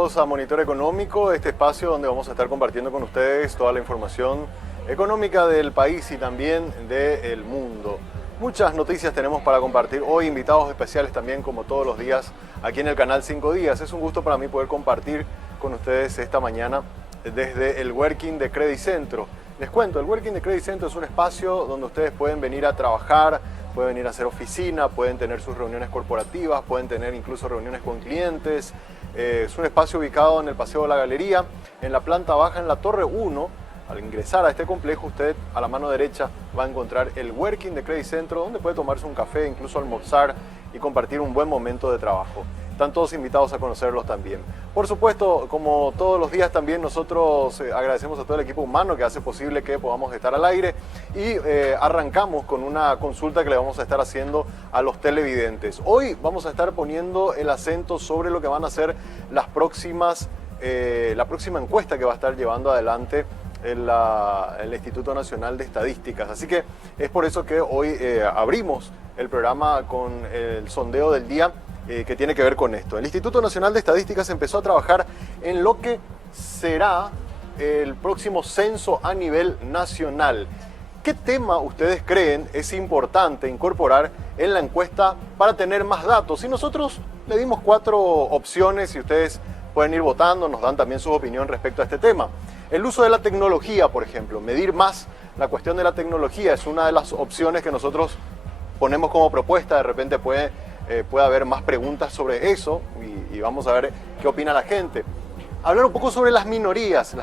todos a Monitor Económico, este espacio donde vamos a estar compartiendo con ustedes toda la información económica del país y también del mundo. Muchas noticias tenemos para compartir hoy, invitados especiales también como todos los días aquí en el canal 5 Días. Es un gusto para mí poder compartir con ustedes esta mañana desde el Working de Credit Centro. Les cuento, el Working de Credit Centro es un espacio donde ustedes pueden venir a trabajar, pueden venir a hacer oficina, pueden tener sus reuniones corporativas, pueden tener incluso reuniones con clientes. Es un espacio ubicado en el Paseo de la Galería, en la planta baja, en la Torre 1. Al ingresar a este complejo, usted a la mano derecha va a encontrar el Working de Credit Centro, donde puede tomarse un café, incluso almorzar y compartir un buen momento de trabajo. Están todos invitados a conocerlos también. Por supuesto, como todos los días también nosotros agradecemos a todo el equipo humano que hace posible que podamos estar al aire y arrancamos con una consulta que le vamos a estar haciendo a los televidentes. Hoy vamos a estar poniendo el acento sobre lo que van a ser la próxima encuesta que va a estar llevando adelante el Instituto Nacional de Estadísticas. Así que es por eso que hoy abrimos el programa con el sondeo del día que tiene que ver con esto. El Instituto Nacional de Estadísticas empezó a trabajar en lo que será el próximo censo a nivel nacional. ¿Qué tema ustedes creen es importante incorporar en la encuesta para tener más datos? Y nosotros le dimos 4 opciones y ustedes pueden ir votando, nos dan también su opinión respecto a este tema. El uso de la tecnología, por ejemplo, medir más la cuestión de la tecnología es una de las opciones que nosotros ponemos como propuesta. De repente puede haber más preguntas sobre eso y vamos a ver qué opina la gente. Hablar un poco sobre las minorías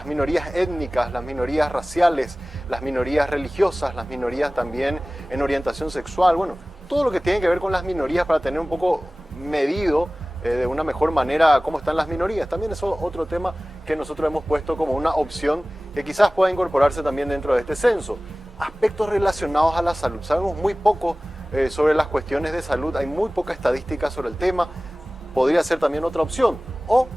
étnicas, las minorías raciales, las minorías religiosas, las minorías también en orientación sexual. Bueno, todo lo que tiene que ver con las minorías para tener un poco medido de una mejor manera cómo están las minorías. También es otro tema que nosotros hemos puesto como una opción que quizás pueda incorporarse también dentro de este censo. Aspectos relacionados a la salud. Sabemos muy poco sobre las cuestiones de salud, hay muy poca estadística sobre el tema. Podría ser también otra opción. O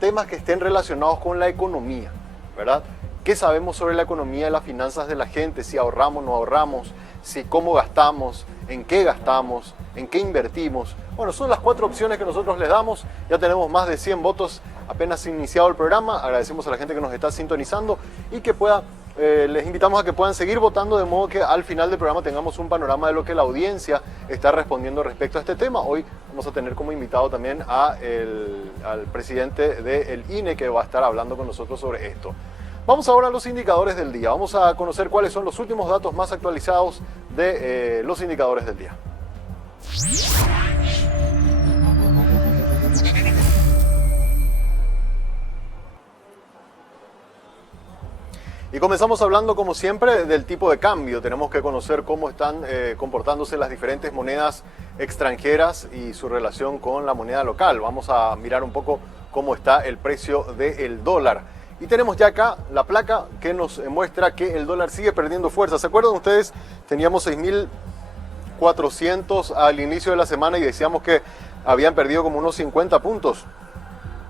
temas que estén relacionados con la economía, ¿verdad? ¿Qué sabemos sobre la economía y las finanzas de la gente? Si ahorramos, no ahorramos, si cómo gastamos, en qué invertimos. Bueno, son las 4 opciones que nosotros les damos. Ya tenemos más de 100 votos apenas iniciado el programa. Agradecemos a la gente que nos está sintonizando y que les invitamos a que puedan seguir votando, de modo que al final del programa tengamos un panorama de lo que la audiencia está respondiendo respecto a este tema. Hoy vamos a tener como invitado también al presidente del INE, que va a estar hablando con nosotros sobre esto. Vamos ahora a los indicadores del día. Vamos a conocer cuáles son los últimos datos más actualizados de los indicadores del día. Y comenzamos hablando, como siempre, del tipo de cambio. Tenemos que conocer cómo están comportándose las diferentes monedas extranjeras y su relación con la moneda local. Vamos a mirar un poco cómo está el precio del dólar. Y tenemos ya acá la placa que nos muestra que el dólar sigue perdiendo fuerza. ¿Se acuerdan ustedes? Teníamos 6.400 al inicio de la semana y decíamos que habían perdido como unos 50 puntos.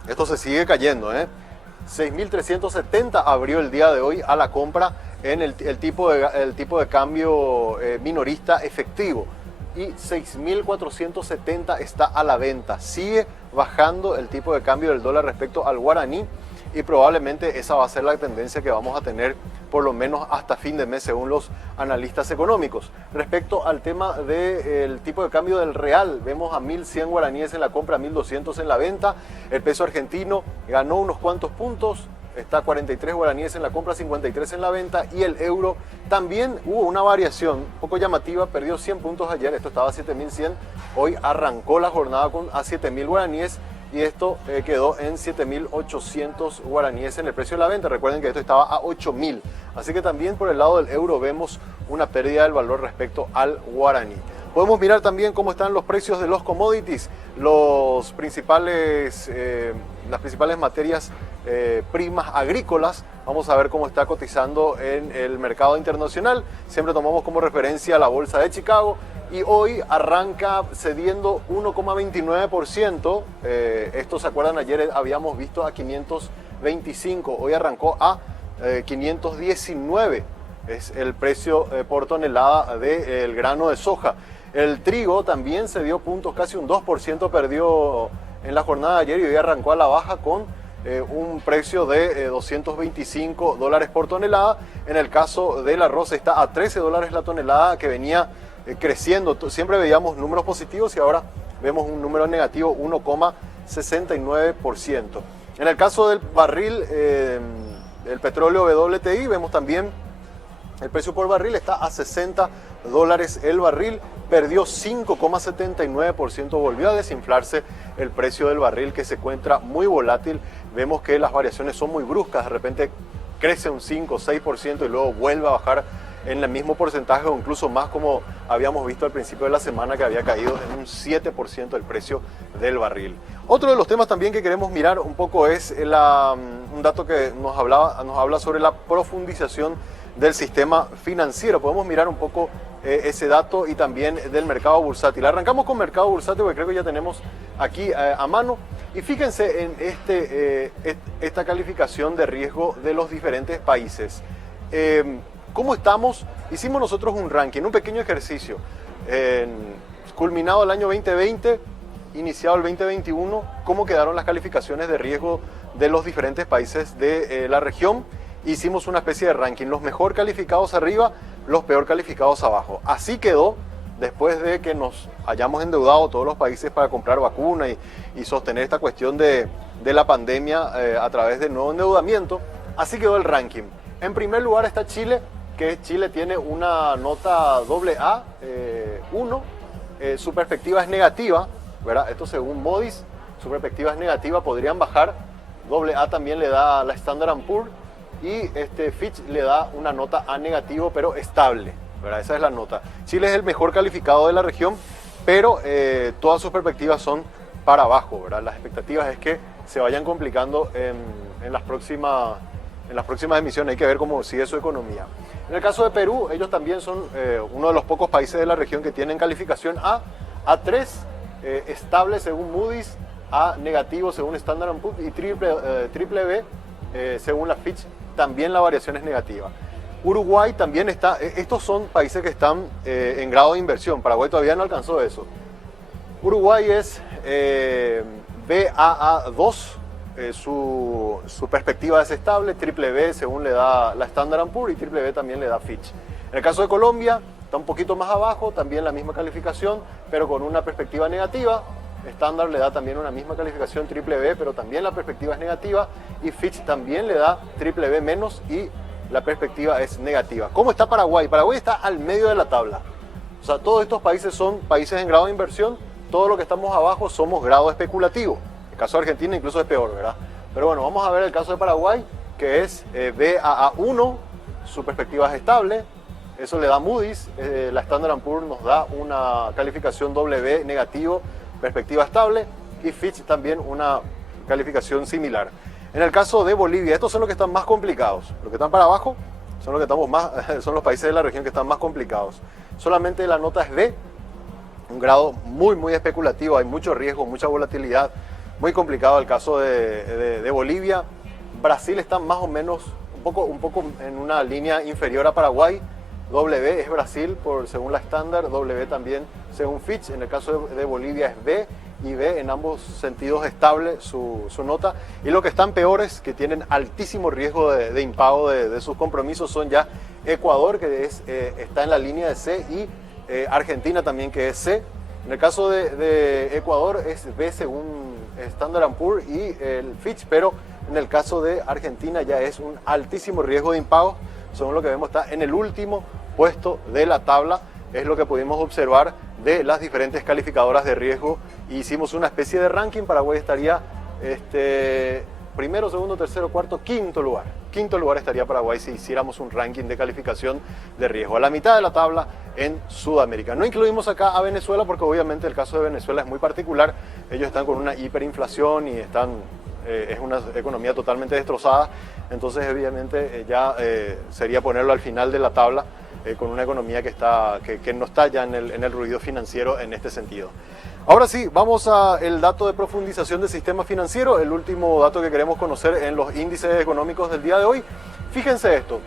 Esto se sigue cayendo, 6.370 abrió el día de hoy a la compra en el tipo de cambio minorista efectivo y 6.470 está a la venta. Sigue bajando el tipo de cambio del dólar respecto al guaraní y probablemente esa va a ser la tendencia que vamos a tener por lo menos hasta fin de mes según los analistas económicos. Respecto al tema del tipo de cambio del real, vemos a 1.100 guaraníes en la compra, 1.200 en la venta. El peso argentino ganó unos cuantos puntos, está 43 guaraníes en la compra, 53 en la venta. Y el euro también hubo una variación un poco llamativa, perdió 100 puntos ayer, esto estaba a 7.100, hoy arrancó la jornada a 7.000 guaraníes. Y esto quedó en 7.800 guaraníes en el precio de la venta. Recuerden que esto estaba a 8.000. Así que también por el lado del euro vemos una pérdida del valor respecto al guaraní. Podemos mirar también cómo están los precios de los commodities, las principales materias primas agrícolas. Vamos a ver cómo está cotizando en el mercado internacional. Siempre tomamos como referencia la bolsa de Chicago. Y hoy arranca cediendo 1,29%. Esto, ¿se acuerdan? Ayer habíamos visto a 525. Hoy arrancó a 519. Es el precio por tonelada del grano de soja. El trigo también cedió puntos, casi un 2% perdió en la jornada de ayer y hoy arrancó a la baja con un precio de $225 por tonelada. En el caso del arroz está a $13 la tonelada, que venía creciendo. Siempre veíamos números positivos y ahora vemos un número negativo, 1,69%. En el caso del barril, el petróleo WTI, vemos también el precio por barril está a $60 el barril, perdió 5,79%, volvió a desinflarse el precio del barril, que se encuentra muy volátil. Vemos que las variaciones son muy bruscas, de repente crece un 5 o 6% y luego vuelve a bajar en el mismo porcentaje o incluso más, como habíamos visto al principio de la semana, que había caído en un 7% el precio del barril. Otro de los temas también que queremos mirar un poco es un dato que nos habla sobre la profundización del sistema financiero. Podemos mirar un poco ese dato y también del mercado bursátil. Arrancamos con mercado bursátil porque creo que ya tenemos aquí a mano. Y fíjense en esta calificación de riesgo de los diferentes países. ¿Cómo estamos? Hicimos nosotros un ranking, un pequeño ejercicio. Culminado el año 2020, iniciado el 2021, ¿cómo quedaron las calificaciones de riesgo de los diferentes países de la región? Hicimos una especie de ranking, los mejor calificados arriba, los peor calificados abajo. Así quedó después de que nos hayamos endeudado todos los países para comprar vacunas y sostener esta cuestión de la pandemia a través del nuevo endeudamiento. Así quedó el ranking. En primer lugar está Chile, que Chile tiene una nota AA1, su perspectiva es negativa, ¿verdad? Esto según Moody's, su perspectiva es negativa, podrían bajar. AA también le da la Standard & Poor's. Y Fitch le da una nota A negativo, pero estable, ¿verdad? Esa es la nota. Chile es el mejor calificado de la región, pero todas sus perspectivas son para abajo, ¿verdad? Las expectativas es que se vayan complicando en las próximas emisiones. Hay que ver cómo sigue su economía. En el caso de Perú, ellos también son uno de los pocos países de la región que tienen calificación A, A3, estable según Moody's, A negativo según Standard & Poor's y triple B según la Fitch. También la variación es negativa. Uruguay también está, estos son países que están en grado de inversión. Paraguay todavía no alcanzó eso. Uruguay es BAA2, su perspectiva es estable, triple B según le da la Standard & Poor's y triple B también le da Fitch. En el caso de Colombia, está un poquito más abajo, también la misma calificación, pero con una perspectiva negativa. Standard le da también una misma calificación, triple B, pero también la perspectiva es negativa, y Fitch también le da triple B menos y la perspectiva es negativa. ¿Cómo está Paraguay? Paraguay está al medio de la tabla. O sea, todos estos países son países en grado de inversión, todo lo que estamos abajo somos grado especulativo. El caso de Argentina incluso es peor, ¿verdad? Pero bueno, vamos a ver el caso de Paraguay, que es BAA1, su perspectiva es estable, eso le da Moody's, la Standard & Poor's nos da una calificación W negativo, perspectiva estable, y Fitch también una calificación similar. En el caso de Bolivia, estos son los que están más complicados. Los que están para abajo son los que estamos son los países de la región que están más complicados. Solamente la nota es B, un grado muy especulativo, hay mucho riesgo, mucha volatilidad, muy complicado el caso de Bolivia. Brasil está más o menos un poco en una línea inferior a Paraguay. W es Brasil según la estándar, W también según Fitch. En el caso de Bolivia es B y B, en ambos sentidos estable su nota. Y los que están peores, que tienen altísimo riesgo de impago de sus compromisos, son ya Ecuador, que está en la línea de C, y Argentina también, que es C. En el caso de Ecuador es B según Standard & Poor's y el Fitch, pero en el caso de Argentina ya es un altísimo riesgo de impago. Según lo que vemos, está en el último puesto de la tabla, es lo que pudimos observar de las diferentes calificadoras de riesgo. Hicimos una especie de ranking. Paraguay estaría primero, segundo, tercero, cuarto, quinto lugar. Quinto lugar estaría Paraguay si hiciéramos un ranking de calificación de riesgo. A la mitad de la tabla en Sudamérica. No incluimos acá a Venezuela porque obviamente el caso de Venezuela es muy particular. Ellos están con una hiperinflación y es una economía totalmente destrozada. Entonces obviamente ya sería ponerlo al final de la tabla con una economía que no está ya en el ruido financiero en este sentido. Ahora sí, vamos al dato de profundización del sistema financiero, el último dato que queremos conocer en los índices económicos del día de hoy. Fíjense esto,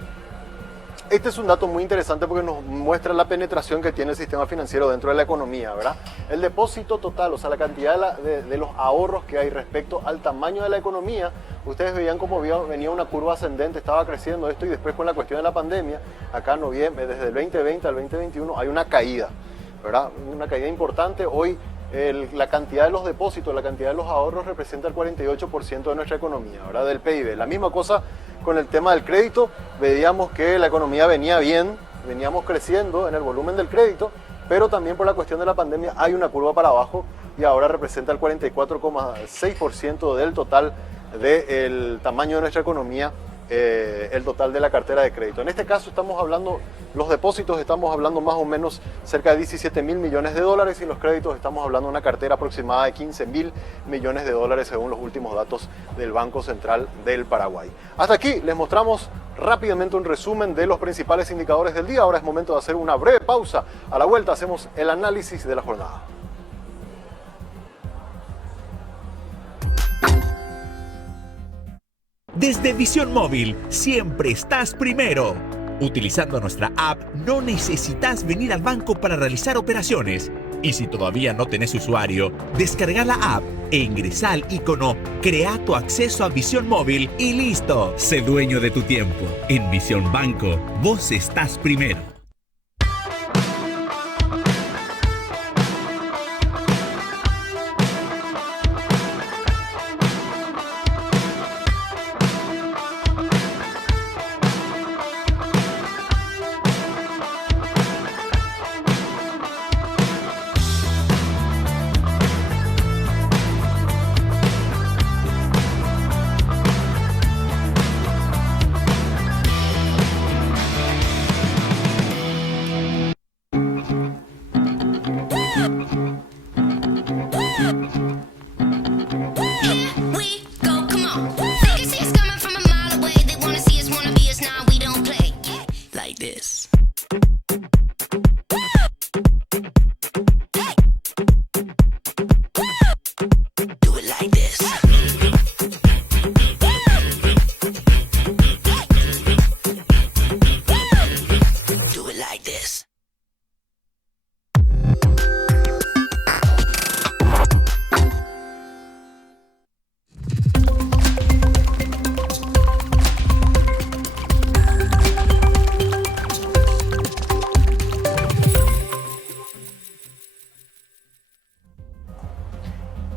Este es un dato muy interesante porque nos muestra la penetración que tiene el sistema financiero dentro de la economía, ¿verdad? El depósito total, o sea, la cantidad de los ahorros que hay respecto al tamaño de la economía. Ustedes veían cómo venía una curva ascendente, estaba creciendo esto y después con la cuestión de la pandemia, acá en noviembre, desde el 2020 al 2021 hay una caída, ¿verdad? Una caída importante. Hoy la cantidad de los depósitos, la cantidad de los ahorros representa el 48% de nuestra economía, ¿verdad? Del PIB. La misma cosa con el tema del crédito, veíamos que la economía venía bien, veníamos creciendo en el volumen del crédito, pero también por la cuestión de la pandemia hay una curva para abajo y ahora representa el 44,6% del total del tamaño de nuestra economía, el total de la cartera de crédito. En este caso estamos hablando, los depósitos estamos hablando más o menos cerca de 17 mil millones de dólares y los créditos estamos hablando de una cartera aproximada de 15 mil millones de dólares según los últimos datos del Banco Central del Paraguay. Hasta aquí les mostramos rápidamente un resumen de los principales indicadores del día. Ahora es momento de hacer una breve pausa. A la vuelta hacemos el análisis de la jornada. Desde Visión Móvil, siempre estás primero. Utilizando nuestra app, no necesitas venir al banco para realizar operaciones. Y si todavía no tenés usuario, descarga la app e ingresa al icono Crea tu acceso a Visión Móvil y listo. Sé dueño de tu tiempo. En Visión Banco, vos estás primero.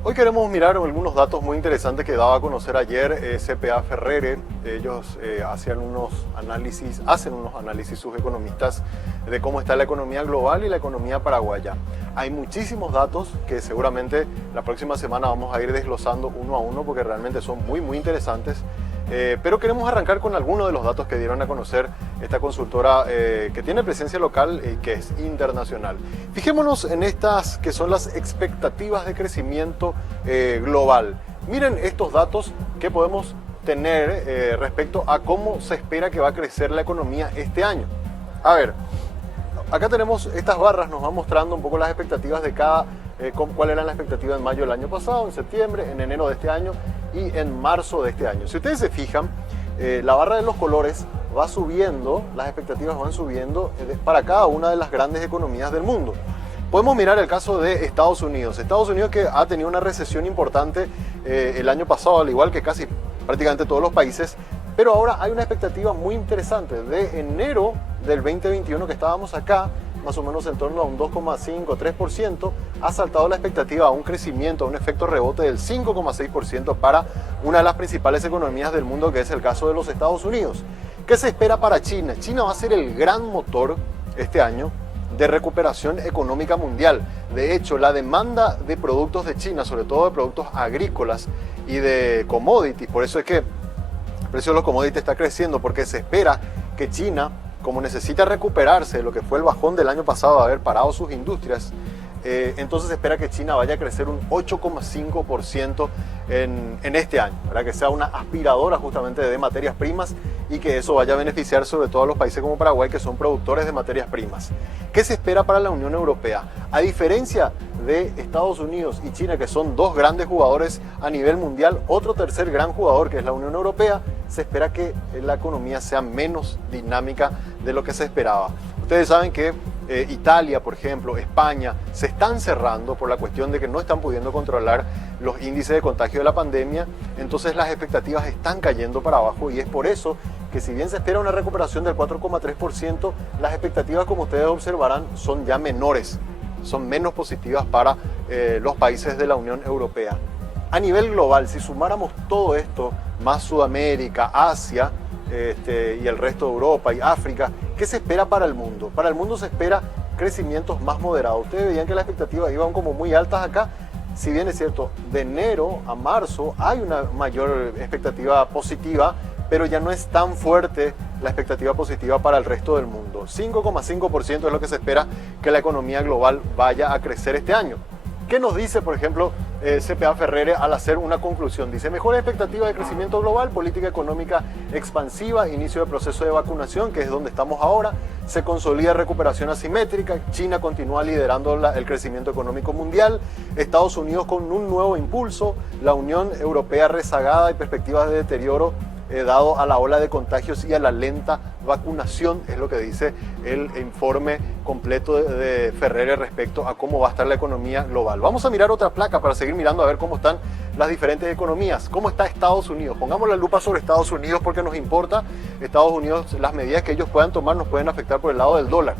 Hoy queremos mirar algunos datos muy interesantes que daba a conocer ayer CPA Ferrere. Ellos hacen unos análisis sus economistas de cómo está la economía global y la economía paraguaya. Hay muchísimos datos que seguramente la próxima semana vamos a ir desglosando uno a uno porque realmente son muy interesantes. Pero queremos arrancar con algunos de los datos que dieron a conocer esta consultora que tiene presencia local y que es internacional. Fijémonos en estas que son las expectativas de crecimiento global. Miren estos datos que podemos tener respecto a cómo se espera que va a crecer la economía este año. A ver, acá tenemos estas barras, nos van mostrando un poco las expectativas de cada cuál era la expectativa en mayo del año pasado, en septiembre, en enero de este año y en marzo de este año. Si ustedes se fijan, la barra de los colores va subiendo, las expectativas van subiendo para cada una de las grandes economías del mundo. Podemos mirar el caso de Estados Unidos. Estados Unidos que ha tenido una recesión importante el año pasado, al igual que casi prácticamente todos los países, pero ahora hay una expectativa muy interesante. De enero del 2021 que estábamos acá, más o menos en torno a un 2,5-3%, ha saltado la expectativa a un crecimiento, a un efecto rebote del 5,6% para una de las principales economías del mundo, que es el caso de los Estados Unidos. ¿Qué se espera para China? China va a ser el gran motor este año de recuperación económica mundial. De hecho, la demanda de productos de China, sobre todo de productos agrícolas y de commodities, por eso es que el precio de los commodities está creciendo, porque se espera que China, como necesita recuperarse de lo que fue el bajón del año pasado de haber parado sus industrias, entonces se espera que China vaya a crecer un 8,5% en este año, para que sea una aspiradora justamente de materias primas y que eso vaya a beneficiar sobre todo a los países como Paraguay, que son productores de materias primas. ¿Qué se espera para la Unión Europea? A diferencia de Estados Unidos y China, que son dos grandes jugadores a nivel mundial, otro tercer gran jugador que es la Unión Europea, se espera que la economía sea menos dinámica de lo que se esperaba. Ustedes saben que Italia, por ejemplo, España, se están cerrando por la cuestión de que no están pudiendo controlar los índices de contagio de la pandemia, entonces las expectativas están cayendo para abajo y es por eso que si bien se espera una recuperación del 4,3%, las expectativas, como ustedes observarán, son ya menores, son menos positivas para los países de la Unión Europea. A nivel global, si sumáramos todo esto, más Sudamérica, Asia, y el resto de Europa y África, ¿qué se espera para el mundo? Para el mundo se espera crecimientos más moderados. Ustedes veían que las expectativas iban como muy altas acá. Si bien es cierto, de enero a marzo hay una mayor expectativa positiva, pero ya no es tan fuerte la expectativa positiva para el resto del mundo. 5,5% es lo que se espera que la economía global vaya a crecer este año. ¿Qué nos dice, por ejemplo, CPA Ferrere al hacer una conclusión? Dice, mejor expectativa de crecimiento global, política económica expansiva, inicio de proceso de vacunación, que es donde estamos ahora, se consolida recuperación asimétrica, China continúa liderando el crecimiento económico mundial, Estados Unidos con un nuevo impulso, la Unión Europea rezagada y perspectivas de deterioro dado a la ola de contagios y a la lenta vacunación, es lo que dice el informe completo de Ferrere respecto a cómo va a estar la economía global. Vamos a mirar otra placa para seguir mirando a ver cómo están las diferentes economías. ¿Cómo está Estados Unidos? Pongamos la lupa sobre Estados Unidos porque nos importa. Estados Unidos, las medidas que ellos puedan tomar nos pueden afectar por el lado del dólar.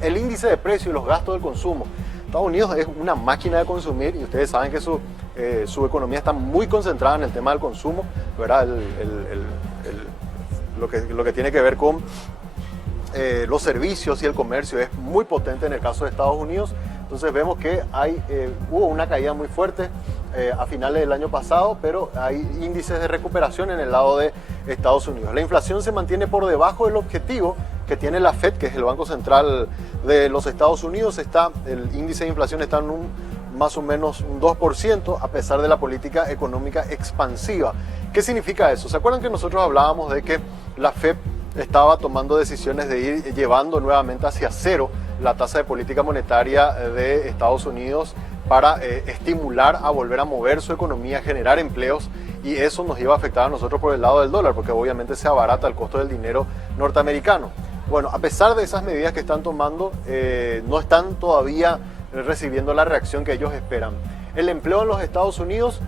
El índice de precio y los gastos del consumo. Estados Unidos es una máquina de consumir y ustedes saben que su economía está muy concentrada en el tema del consumo, ¿verdad? Lo que tiene que ver con los servicios y el comercio es muy potente en el caso de Estados Unidos. Entonces vemos que hubo una caída muy fuerte a finales del año pasado, pero hay índices de recuperación en el lado de Estados Unidos. La inflación se mantiene por debajo del objetivo que tiene la Fed, que es el Banco Central de los Estados Unidos. El índice de inflación está en más o menos un 2%, a pesar de la política económica expansiva. ¿Qué significa eso? ¿Se acuerdan que nosotros hablábamos de que la Fed estaba tomando decisiones de ir llevando nuevamente hacia cero la tasa de política monetaria de Estados Unidos para estimular a volver a mover su economía, generar empleos, y eso nos iba a afectar a nosotros por el lado del dólar, porque obviamente se abarata el costo del dinero norteamericano? Bueno, a pesar de esas medidas que están tomando, no están todavía recibiendo la reacción que ellos esperan. El empleo en los Estados Unidos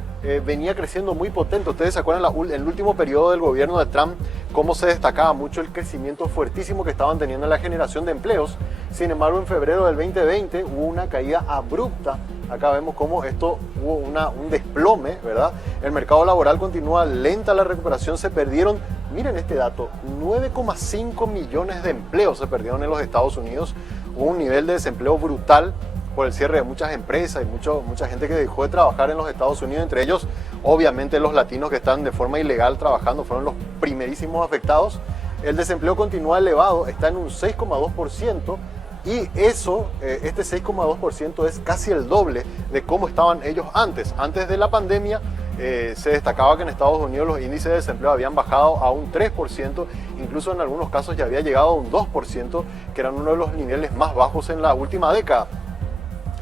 venía creciendo muy potente. Ustedes se acuerdan el último periodo del gobierno de Trump, cómo se destacaba mucho el crecimiento fuertísimo que estaban teniendo en la generación de empleos. Sin embargo, en febrero del 2020 hubo una caída abrupta. Acá vemos cómo hubo un desplome, ¿verdad? El mercado laboral continúa lenta la recuperación. Se perdieron, miren este dato, 9,5 millones de empleos se perdieron en los Estados Unidos. Hubo un nivel de desempleo brutal por el cierre de muchas empresas y mucha gente que dejó de trabajar en los Estados Unidos, entre ellos obviamente los latinos que están de forma ilegal trabajando, fueron los primerísimos afectados. El desempleo continúa elevado, está en un 6,2%, y este 6,2% es casi el doble de cómo estaban ellos antes. Antes de la pandemia se destacaba que en Estados Unidos los índices de desempleo habían bajado a un 3%, incluso en algunos casos ya había llegado a un 2%, que eran uno de los niveles más bajos en la última década.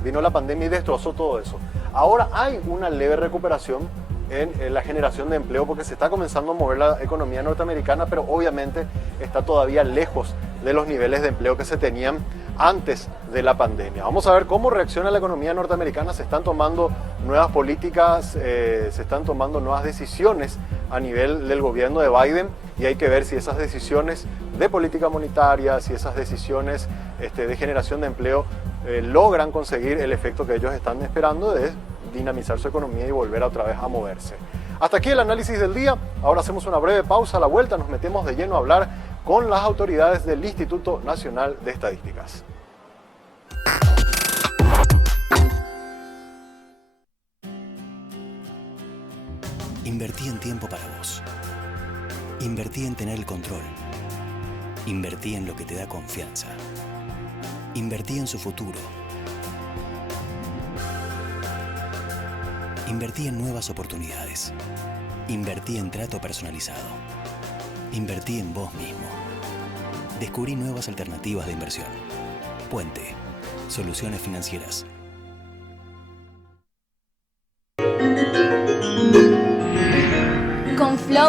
Vino la pandemia y destrozó todo eso. Ahora hay una leve recuperación en la generación de empleo porque se está comenzando a mover la economía norteamericana, pero obviamente está todavía lejos de los niveles de empleo que se tenían antes de la pandemia. Vamos a ver cómo reacciona la economía norteamericana. Se están tomando nuevas políticas, se están tomando nuevas decisiones a nivel del gobierno de Biden, y hay que ver si esas decisiones de política monetaria, si esas decisiones de generación de empleo logran conseguir el efecto que ellos están esperando de dinamizar su economía y volver otra vez a moverse. Hasta aquí el análisis del día. Ahora hacemos una breve pausa. A la vuelta nos metemos de lleno a hablar con las autoridades del Instituto Nacional de Estadísticas. Invertí en tiempo para vos. Invertí en tener el control. Invertí en lo que te da confianza. Invertí en su futuro. Invertí en nuevas oportunidades. Invertí en trato personalizado. Invertí en vos mismo. Descubrí nuevas alternativas de inversión. Puente. Soluciones financieras.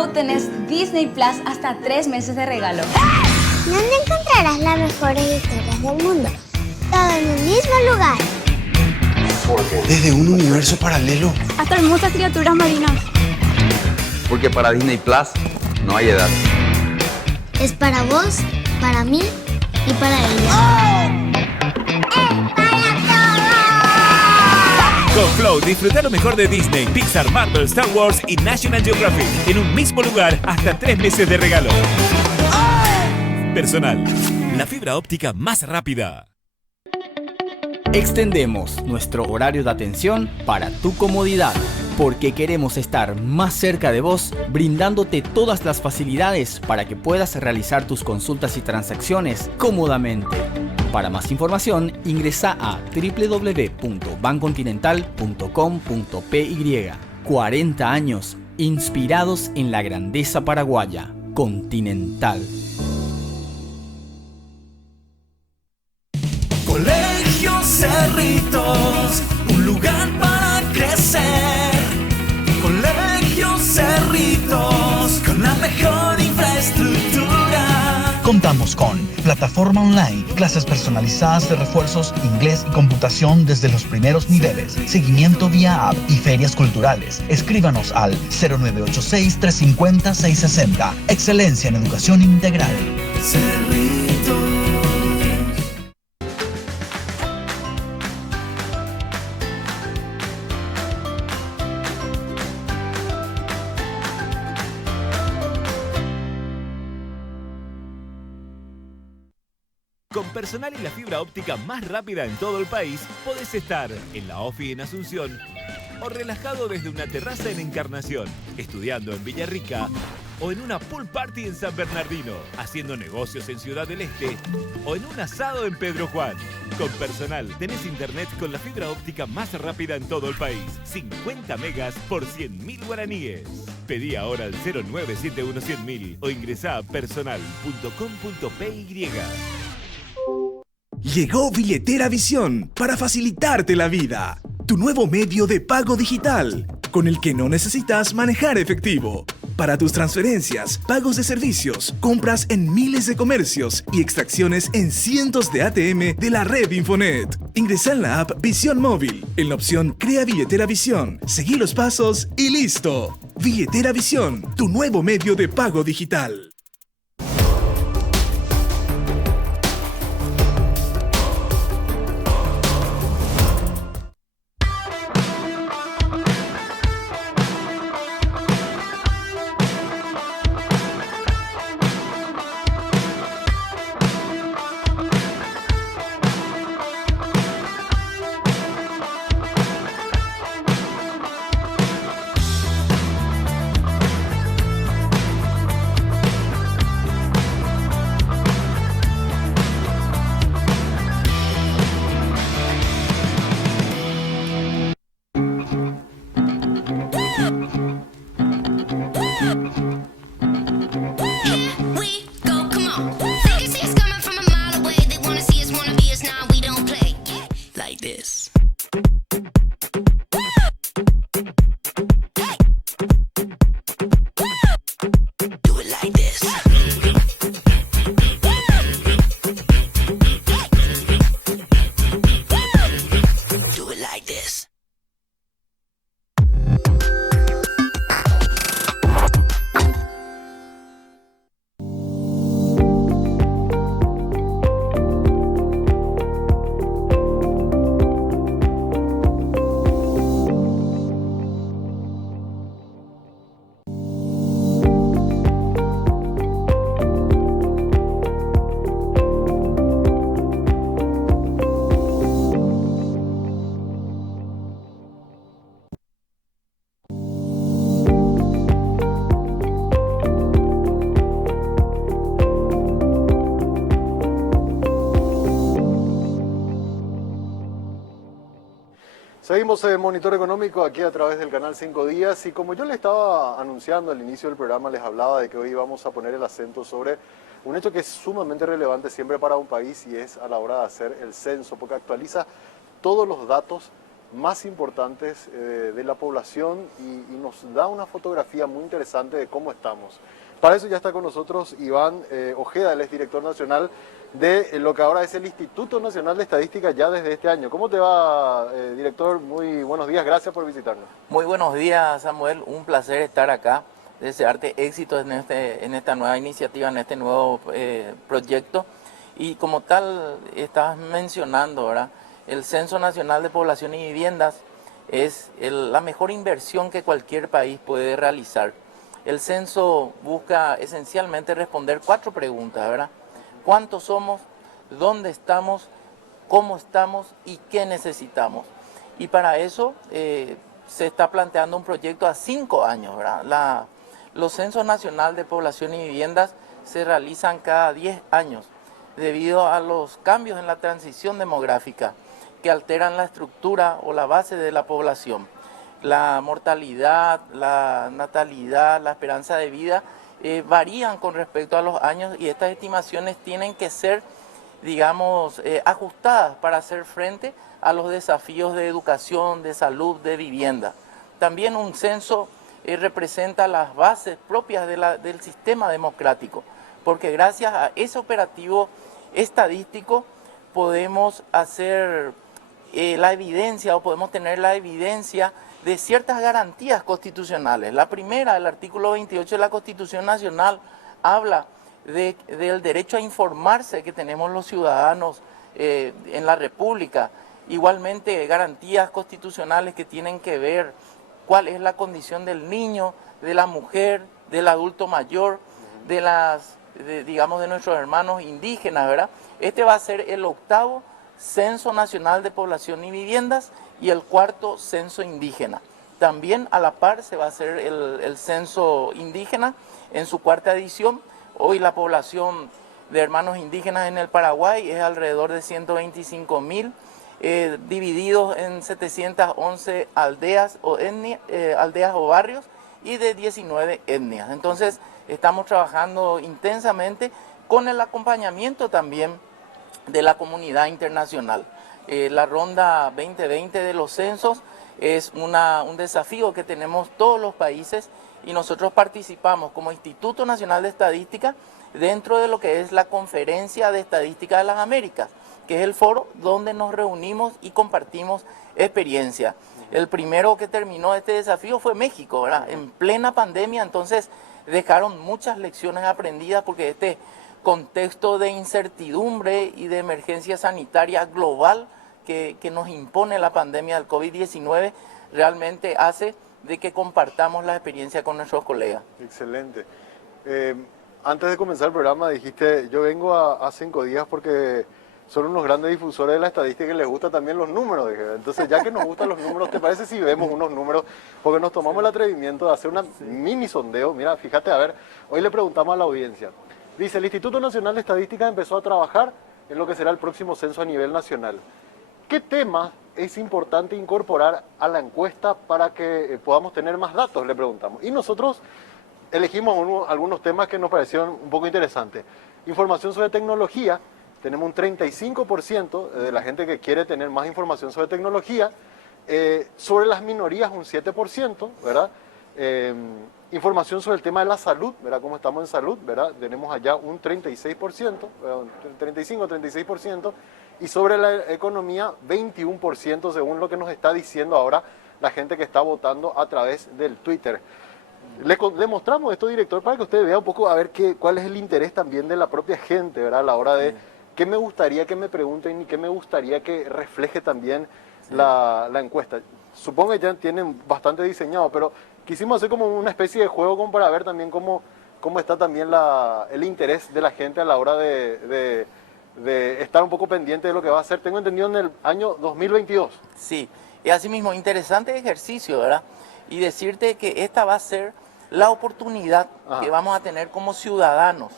Flow tenés Disney Plus hasta 3 meses de regalo. ¿Dónde encontrarás las mejores historias del mundo? Todo en un mismo lugar. Desde un universo paralelo Hasta hermosas criaturas marinas. Porque para Disney Plus no hay edad. Es para vos, para mí y para ella. Con Flow disfruta lo mejor de Disney, Pixar, Marvel, Star Wars y National Geographic en un mismo lugar hasta 3 meses de regalo. Personal, la fibra óptica más rápida. Extendemos nuestro horario de atención para tu comodidad, porque queremos estar más cerca de vos, brindándote todas las facilidades para que puedas realizar tus consultas y transacciones cómodamente. Para más información, ingresa a www.bancontinental.com.py. 40 años inspirados en la grandeza paraguaya. Continental. Colegio Cerritos, un lugar para crecer. Colegio Cerritos, con la mejor infraestructura. Contamos con plataforma online, clases personalizadas de refuerzos, inglés y computación desde los primeros niveles, seguimiento vía app y ferias culturales. Escríbanos al 0986-350-660. Excelencia en educación integral. Cerritos. Con Personal y la fibra óptica más rápida en todo el país, podés estar en la OFI en Asunción o relajado desde una terraza en Encarnación, estudiando en Villarrica o en una pool party en San Bernardino, haciendo negocios en Ciudad del Este o en un asado en Pedro Juan. Con Personal tenés internet con la fibra óptica más rápida en todo el país, 50 megas por 100.000 guaraníes. Pedí ahora al 0971-100.000 o ingresá a personal.com.py. Llegó Billetera Visión para facilitarte la vida. Tu nuevo medio de pago digital, con el que no necesitas manejar efectivo. Para tus transferencias, pagos de servicios, compras en miles de comercios y extracciones en cientos de ATM de la red Infonet. Ingresa en la app Visión Móvil, en la opción Crea Billetera Visión, seguí los pasos y listo. Billetera Visión, tu nuevo medio de pago digital. Seguimos en Monitor Económico aquí a través del canal 5 Días y como yo le estaba anunciando al inicio del programa, les hablaba de que hoy vamos a poner el acento sobre un hecho que es sumamente relevante siempre para un país y es a la hora de hacer el censo, porque actualiza todos los datos más importantes de la población y nos da una fotografía muy interesante de cómo estamos. Para eso ya está con nosotros Iván Ojeda, él es director nacional de lo que ahora es el Instituto Nacional de Estadística ya desde este año. ¿Cómo te va, director? Muy buenos días, gracias por visitarnos. Muy buenos días, Samuel, un placer estar acá, desearte éxito en esta nueva iniciativa, en este nuevo proyecto. Y como tal, estabas mencionando, ¿verdad? El Censo Nacional de Población y Viviendas es la mejor inversión que cualquier país puede realizar. El censo busca esencialmente responder 4 preguntas, ¿verdad? ¿Cuántos somos? ¿Dónde estamos? ¿Cómo estamos? ¿Y qué necesitamos? Y para eso se está planteando un proyecto a 5 años, ¿verdad? Los Censos Nacional de Población y Viviendas se realizan cada 10 años debido a los cambios en la transición demográfica que alteran la estructura o la base de la población. La mortalidad, la natalidad, la esperanza de vida varían con respecto a los años y estas estimaciones tienen que ser, digamos, ajustadas para hacer frente a los desafíos de educación, de salud, de vivienda. También un censo representa las bases propias del sistema democrático, porque gracias a ese operativo estadístico podemos hacer la evidencia o podemos tener la evidencia de ciertas garantías constitucionales. La primera, el artículo 28 de la Constitución Nacional, habla del derecho a informarse que tenemos los ciudadanos en la República. Igualmente, garantías constitucionales que tienen que ver cuál es la condición del niño, de la mujer, del adulto mayor, digamos, de nuestros hermanos indígenas, ¿verdad? Este va a ser el 8º Censo Nacional de Población y Viviendas y el 4º Censo Indígena. También a la par se va a hacer el Censo Indígena en su 4ª edición. Hoy la población de hermanos indígenas en el Paraguay es alrededor de 125.000, divididos en 711 aldeas o barrios y de 19 etnias. Entonces estamos trabajando intensamente con el acompañamiento también de la comunidad internacional. La ronda 2020 de los censos es un desafío que tenemos todos los países y nosotros participamos como Instituto Nacional de Estadística dentro de lo que es la Conferencia de Estadística de las Américas, que es el foro donde nos reunimos y compartimos experiencia. El primero que terminó este desafío fue México, ¿verdad? En plena pandemia, entonces dejaron muchas lecciones aprendidas porque este contexto de incertidumbre y de emergencia sanitaria global que nos impone la pandemia del COVID-19 realmente hace de que compartamos la experiencia con nuestros colegas. Excelente. Antes de comenzar el programa dijiste, yo vengo a 5 días porque son unos grandes difusores de la estadística y les gustan también los números. Dije. Entonces, ya que nos gustan los números, ¿te parece si vemos unos números? Porque nos tomamos el atrevimiento de hacer una mini sondeo. Mira, fíjate, a ver, hoy le preguntamos a la audiencia. Dice, el Instituto Nacional de Estadística empezó a trabajar en lo que será el próximo censo a nivel nacional. ¿Qué temas es importante incorporar a la encuesta para que podamos tener más datos? Le preguntamos. Y nosotros elegimos algunos temas que nos parecieron un poco interesantes. Información sobre tecnología. Tenemos un 35% de la gente que quiere tener más información sobre tecnología. Sobre las minorías un 7%, ¿verdad? Información sobre el tema de la salud, ¿verdad? Cómo estamos en salud, ¿verdad? Tenemos allá un 36%, 35-36%, y sobre la economía 21%, según lo que nos está diciendo ahora la gente que está votando a través del Twitter. Le mostramos esto, director, para que usted vea un poco a ver cuál es el interés también de la propia gente, ¿verdad? A la hora de qué me gustaría que me pregunten y qué me gustaría que refleje también la encuesta. Supongo que ya tienen bastante diseñado, pero quisimos hacer como una especie de juego como para ver también cómo está también el interés de la gente a la hora de estar un poco pendiente de lo que va a hacer. Tengo entendido en el año 2022. Sí, y así mismo, interesante ejercicio, ¿verdad? Y decirte que esta va a ser la oportunidad que vamos a tener como ciudadanos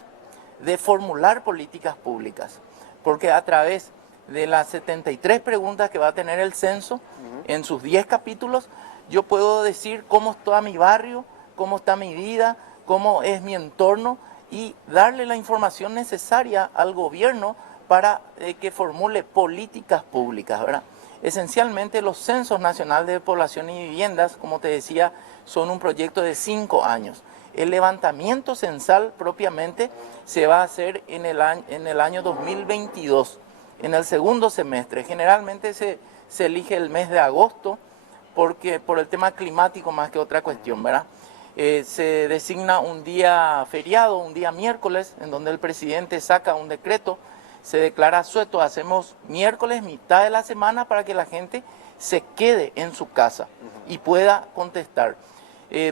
de formular políticas públicas, porque a través de las 73 preguntas que va a tener el censo, en sus 10 capítulos, yo puedo decir cómo está mi barrio, cómo está mi vida, cómo es mi entorno y darle la información necesaria al gobierno para que formule políticas públicas, ¿verdad? Esencialmente los censos nacionales de población y viviendas, como te decía, son un proyecto de 5 años. El levantamiento censal propiamente se va a hacer en el año 2022, en el segundo semestre. Generalmente se elige el mes de agosto porque por el tema climático más que otra cuestión, ¿verdad? Se designa un día feriado, un día miércoles, en donde el presidente saca un decreto, se declara asueto, hacemos miércoles, mitad de la semana, para que la gente se quede en su casa y pueda contestar.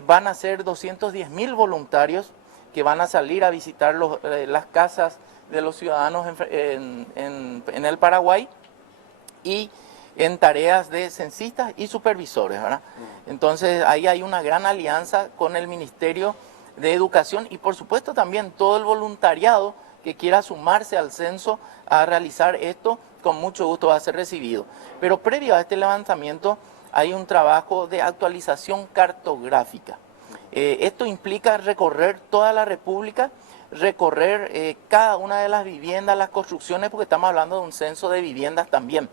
Van a ser 210.000 voluntarios que van a salir a visitar las casas de los ciudadanos en el Paraguay y en tareas de censistas y supervisores, ¿verdad? Entonces ahí hay una gran alianza con el Ministerio de Educación y por supuesto también todo el voluntariado que quiera sumarse al censo a realizar esto, con mucho gusto va a ser recibido. Pero previo a este levantamiento hay un trabajo de actualización cartográfica. Esto implica recorrer toda la República, recorrer cada una de las viviendas, las construcciones, porque estamos hablando de un censo de viviendas también.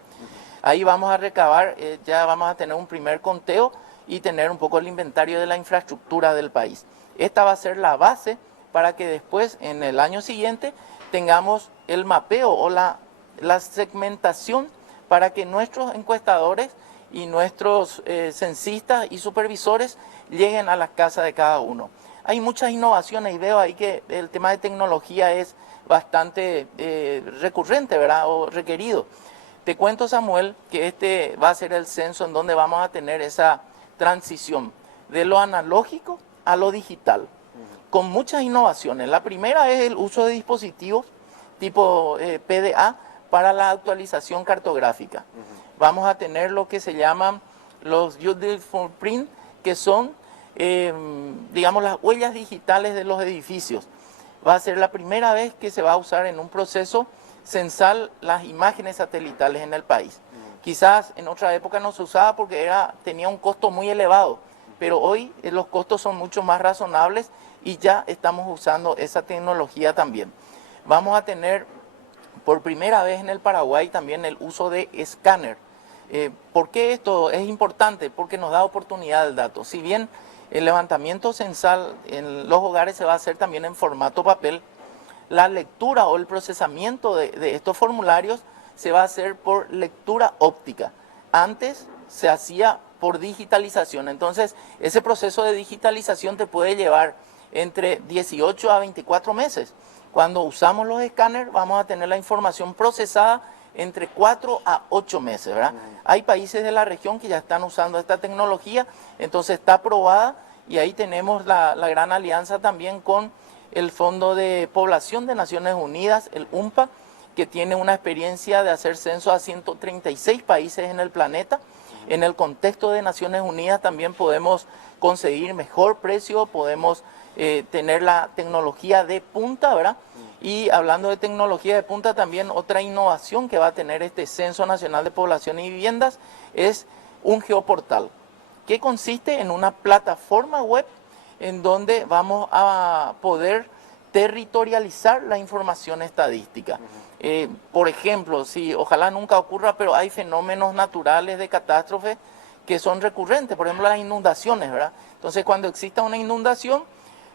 Ahí vamos a recabar, ya vamos a tener un primer conteo y tener un poco el inventario de la infraestructura del país. Esta va a ser la base para que después, en el año siguiente, tengamos el mapeo o la segmentación para que nuestros encuestadores y nuestros censistas y supervisores lleguen a las casas de cada uno. Hay muchas innovaciones y veo ahí que el tema de tecnología es bastante recurrente, ¿verdad? O requerido. Te cuento, Samuel, que este va a ser el censo en donde vamos a tener esa transición de lo analógico a lo digital, con muchas innovaciones. La primera es el uso de dispositivos tipo PDA para la actualización cartográfica. Vamos a tener lo que se llaman los Beautiful Footprint, que son, digamos, las huellas digitales de los edificios. Va a ser la primera vez que se va a usar en un proceso censal las imágenes satelitales en el país. Quizás en otra época no se usaba porque tenía un costo muy elevado, pero hoy los costos son mucho más razonables y ya estamos usando esa tecnología también. Vamos a tener por primera vez en el Paraguay también el uso de escáner. ¿Por qué esto es importante? Porque nos da oportunidad del dato. Si bien el levantamiento censal en los hogares se va a hacer también en formato papel, la lectura o el procesamiento de estos formularios se va a hacer por lectura óptica. Antes se hacía por digitalización. Entonces, ese proceso de digitalización te puede llevar entre 18 a 24 meses. Cuando usamos los escáneres, vamos a tener la información procesada entre 4 a 8 meses, ¿verdad? Hay países de la región que ya están usando esta tecnología, entonces está aprobada y ahí tenemos la gran alianza también con el Fondo de Población de Naciones Unidas, el UNPA, que tiene una experiencia de hacer censo a 136 países en el planeta. En el contexto de Naciones Unidas también podemos conseguir mejor precio, podemos tener la tecnología de punta, ¿verdad? Y hablando de tecnología de punta, también otra innovación que va a tener este Censo Nacional de Población y Viviendas es un geoportal, que consiste en una plataforma web en donde vamos a poder territorializar la información estadística. Por ejemplo, ojalá nunca ocurra, pero hay fenómenos naturales de catástrofes que son recurrentes, por ejemplo las inundaciones, ¿verdad? Entonces cuando exista una inundación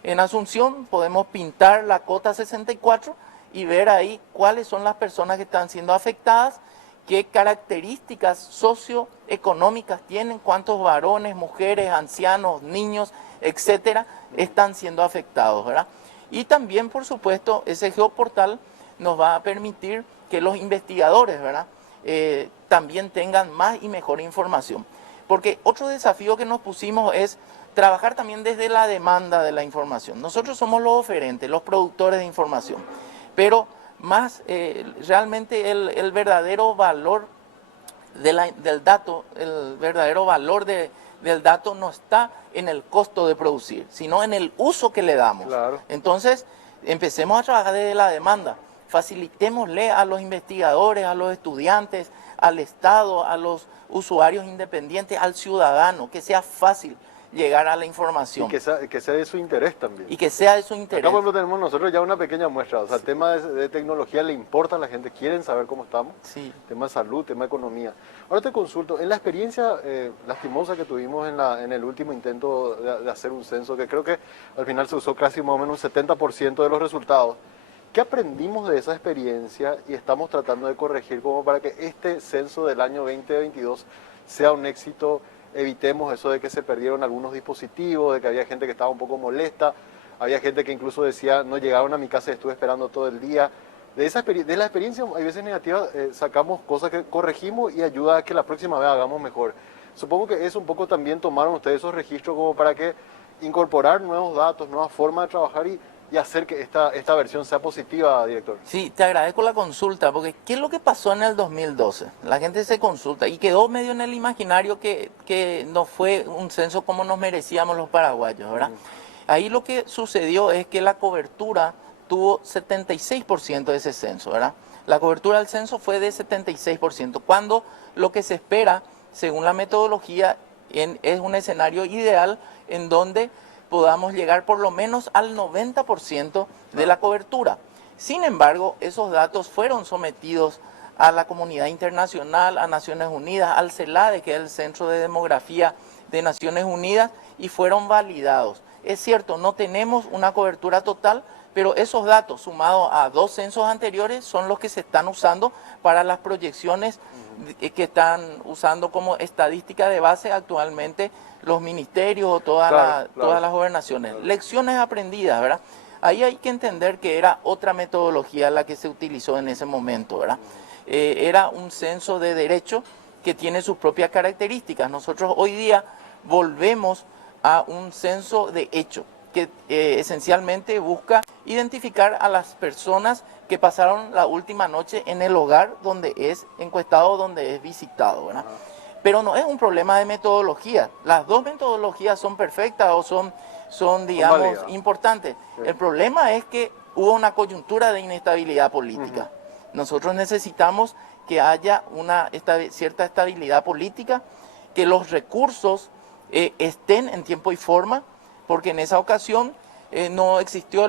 en Asunción podemos pintar la cota 64 y ver ahí cuáles son las personas que están siendo afectadas, qué características socioeconómicas tienen, cuántos varones, mujeres, ancianos, niños, etcétera, están siendo afectados, ¿verdad? Y también, por supuesto, ese geoportal nos va a permitir que los investigadores, ¿verdad?, también tengan más y mejor información. Porque otro desafío que nos pusimos es trabajar también desde la demanda de la información. Nosotros somos los oferentes, los productores de información, pero más realmente el verdadero valor del dato, el verdadero valor del dato no está en el costo de producir, sino en el uso que le damos. Claro. Entonces, empecemos a trabajar desde la demanda, facilitémosle a los investigadores, a los estudiantes, al Estado, a los usuarios independientes, al ciudadano, que sea fácil, llegar a la información. Y que sea de su interés también. Y que sea de su interés. Acá, por ejemplo, tenemos nosotros ya una pequeña muestra. O sea, el tema de tecnología le importa a la gente, quieren saber cómo estamos. Sí. Tema de salud, tema de economía. Ahora te consulto, en la experiencia lastimosa que tuvimos en el último intento de hacer un censo, que creo que al final se usó casi más o menos un 70% de los resultados, ¿qué aprendimos de esa experiencia y estamos tratando de corregir como para que este censo del año 2022 sea un éxito? Evitemos eso de que se perdieron algunos dispositivos, de que había gente que estaba un poco molesta, había gente que incluso decía, no llegaron a mi casa y estuve esperando todo el día. De la experiencia, hay veces negativas, sacamos cosas que corregimos y ayuda a que la próxima vez hagamos mejor. Supongo que eso un poco también tomaron ustedes esos registros como para que incorporar nuevos datos, nuevas formas de trabajar y hacer que esta versión sea positiva, director. Sí, te agradezco la consulta, porque ¿qué es lo que pasó en el 2012? La gente se consulta y quedó medio en el imaginario que no fue un censo como nos merecíamos los paraguayos, ¿verdad? Ahí lo que sucedió es que la cobertura tuvo 76% de ese censo, ¿verdad? La cobertura del censo fue de 76%, cuando lo que se espera, según la metodología, es un escenario ideal en donde podamos llegar por lo menos al 90% de la cobertura. Sin embargo, esos datos fueron sometidos a la comunidad internacional, a Naciones Unidas, al CELADE, que es el Centro de Demografía de Naciones Unidas, y fueron validados. Es cierto, no tenemos una cobertura total, pero esos datos sumados a 2 censos anteriores son los que se están usando para las proyecciones que están usando como estadística de base actualmente los ministerios o todas las gobernaciones. Lecciones aprendidas, ¿verdad? Ahí hay que entender que era otra metodología la que se utilizó en ese momento, ¿verdad? Era un censo de derecho que tiene sus propias características. Nosotros hoy día volvemos a un censo de hecho, que esencialmente busca identificar a las personas que pasaron la última noche en el hogar donde es encuestado, donde es visitado, ¿verdad? Pero no es un problema de metodología. Las dos metodologías son perfectas o son digamos, importantes. Sí. El problema es que hubo una coyuntura de inestabilidad política. Nosotros necesitamos que haya una cierta estabilidad política, que los recursos estén en tiempo y forma, porque en esa ocasión no existió,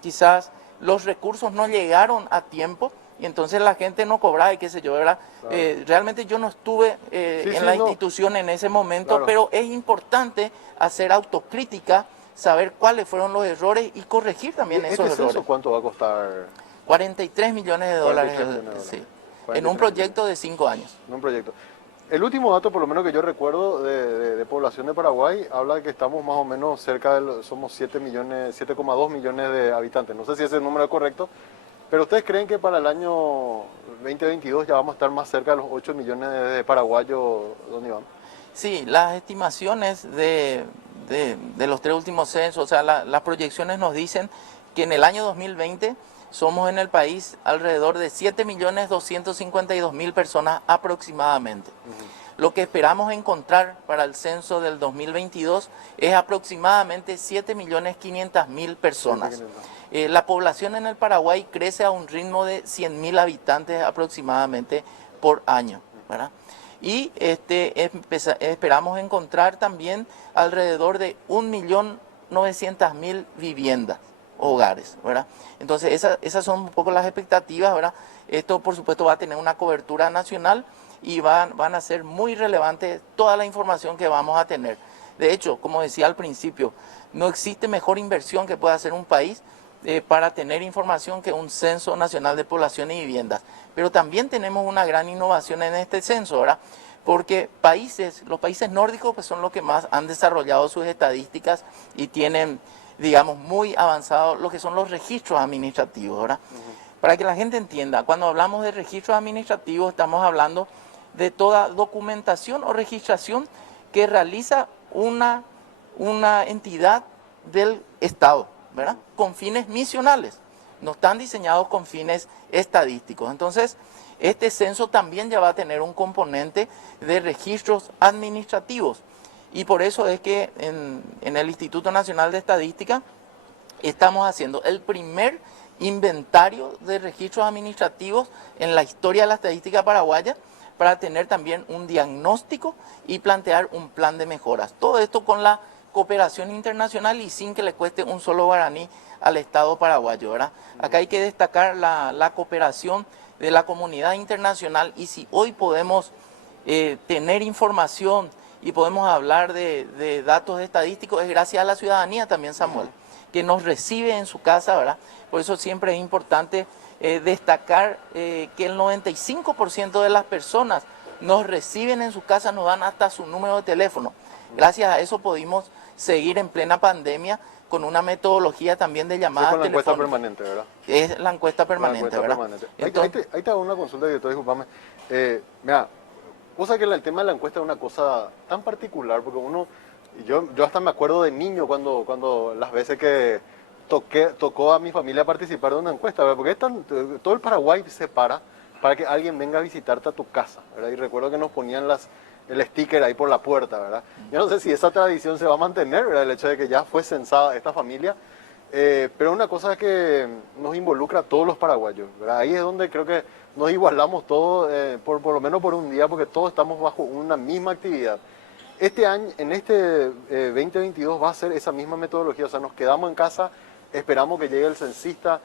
quizás los recursos no llegaron a tiempo y entonces la gente no cobraba y qué sé yo, ¿verdad? Claro. Realmente yo no estuve en la institución en ese momento, pero es importante hacer autocrítica, saber cuáles fueron los errores y corregir también esos errores. ¿Cuánto va a costar? 43 millones de dólares, sí, en un proyecto de 5 años. En un proyecto. El último dato, por lo menos que yo recuerdo, de población de Paraguay, habla de que estamos más o menos cerca somos 7,2 millones de habitantes. No sé si ese número es correcto, pero ¿ustedes creen que para el año 2022 ya vamos a estar más cerca de los 8 millones de paraguayos, don Iván? Sí, las estimaciones de los 3 últimos censos, o sea, las proyecciones nos dicen que en el año 2020 somos en el país alrededor de 7.252.000 personas aproximadamente. Lo que esperamos encontrar para el censo del 2022 es aproximadamente 7.500.000 personas. La población en el Paraguay crece a un ritmo de 100.000 habitantes aproximadamente por año, ¿verdad? Y esperamos encontrar también alrededor de 1.900.000 viviendas, hogares, ¿verdad? Entonces esas son un poco las expectativas, ¿verdad? Esto por supuesto va a tener una cobertura nacional y van a ser muy relevantes toda la información que vamos a tener. De hecho, como decía al principio, no existe mejor inversión que pueda hacer un país para tener información que un censo nacional de población y viviendas. Pero también tenemos una gran innovación en este censo, ¿verdad? Porque los países nórdicos pues, son los que más han desarrollado sus estadísticas y tienen, digamos, muy avanzados lo que son los registros administrativos, ¿verdad? Para que la gente entienda, cuando hablamos de registros administrativos estamos hablando de toda documentación o registración que realiza una entidad del Estado, ¿verdad? Con fines misionales, no están diseñados con fines estadísticos. Entonces, este censo también ya va a tener un componente de registros administrativos. Y por eso es que en el Instituto Nacional de Estadística estamos haciendo el primer inventario de registros administrativos en la historia de la estadística paraguaya para tener también un diagnóstico y plantear un plan de mejoras. Todo esto con la cooperación internacional y sin que le cueste un solo guaraní al Estado paraguayo, ¿verdad? Acá hay que destacar la cooperación de la comunidad internacional, y si hoy podemos tener información y podemos hablar de datos estadísticos, es gracias a la ciudadanía también, Samuel, que nos recibe en su casa, ¿verdad? Por eso siempre es importante destacar que el 95% de las personas nos reciben en su casa, nos dan hasta su número de teléfono. Gracias a eso pudimos seguir en plena pandemia con una metodología también de llamadas telefónicas. Con la encuesta permanente, ¿verdad? Es la encuesta permanente, ¿verdad? Permanente. Entonces, ahí te hago una consulta, director, disculpame. Mira, cosa que el tema de la encuesta es una cosa tan particular, porque yo hasta me acuerdo de niño cuando las veces que tocó a mi familia participar de una encuesta, ¿verdad? Porque todo el Paraguay se para que alguien venga a visitarte a tu casa, ¿verdad? Y recuerdo que nos ponían el sticker ahí por la puerta, ¿verdad? Yo no sé si esa tradición se va a mantener, ¿verdad? El hecho de que ya fue censada esta familia, pero una cosa que nos involucra a todos los paraguayos, ¿verdad? Ahí es donde creo que nos igualamos todos, por lo menos por un día, porque todos estamos bajo una misma actividad. Este año, en este 2022 va a ser esa misma metodología, o sea, nos quedamos en casa, esperamos que llegue el censista.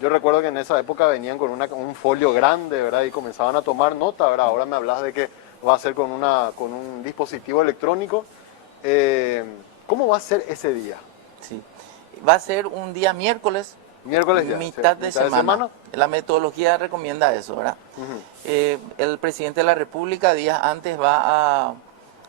Yo recuerdo que en esa época venían con un folio grande, ¿verdad? Y comenzaban a tomar nota, ¿verdad? Ahora me hablas de que va a ser con un dispositivo electrónico. ¿Cómo va a ser ese día? Sí, va a ser un día miércoles, ya, mitad sí, de semana. La metodología recomienda eso, ¿verdad? El presidente de la República días antes va a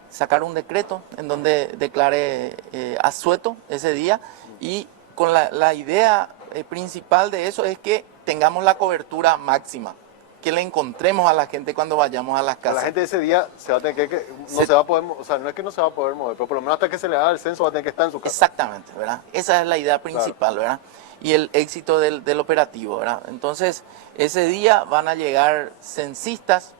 sacar un decreto en donde declare asueto ese día, y con la idea principal de eso es que tengamos la cobertura máxima, que le encontremos a la gente cuando vayamos a las casas. La gente ese día se va a tener no se va a poder, o sea, no es que no se va a poder mover, pero por lo menos hasta que se le haga el censo va a tener que estar en su casa. Exactamente, ¿verdad? Esa es la idea principal, claro, ¿verdad? Y el éxito del operativo, ¿verdad? Entonces, ese día van a llegar censistas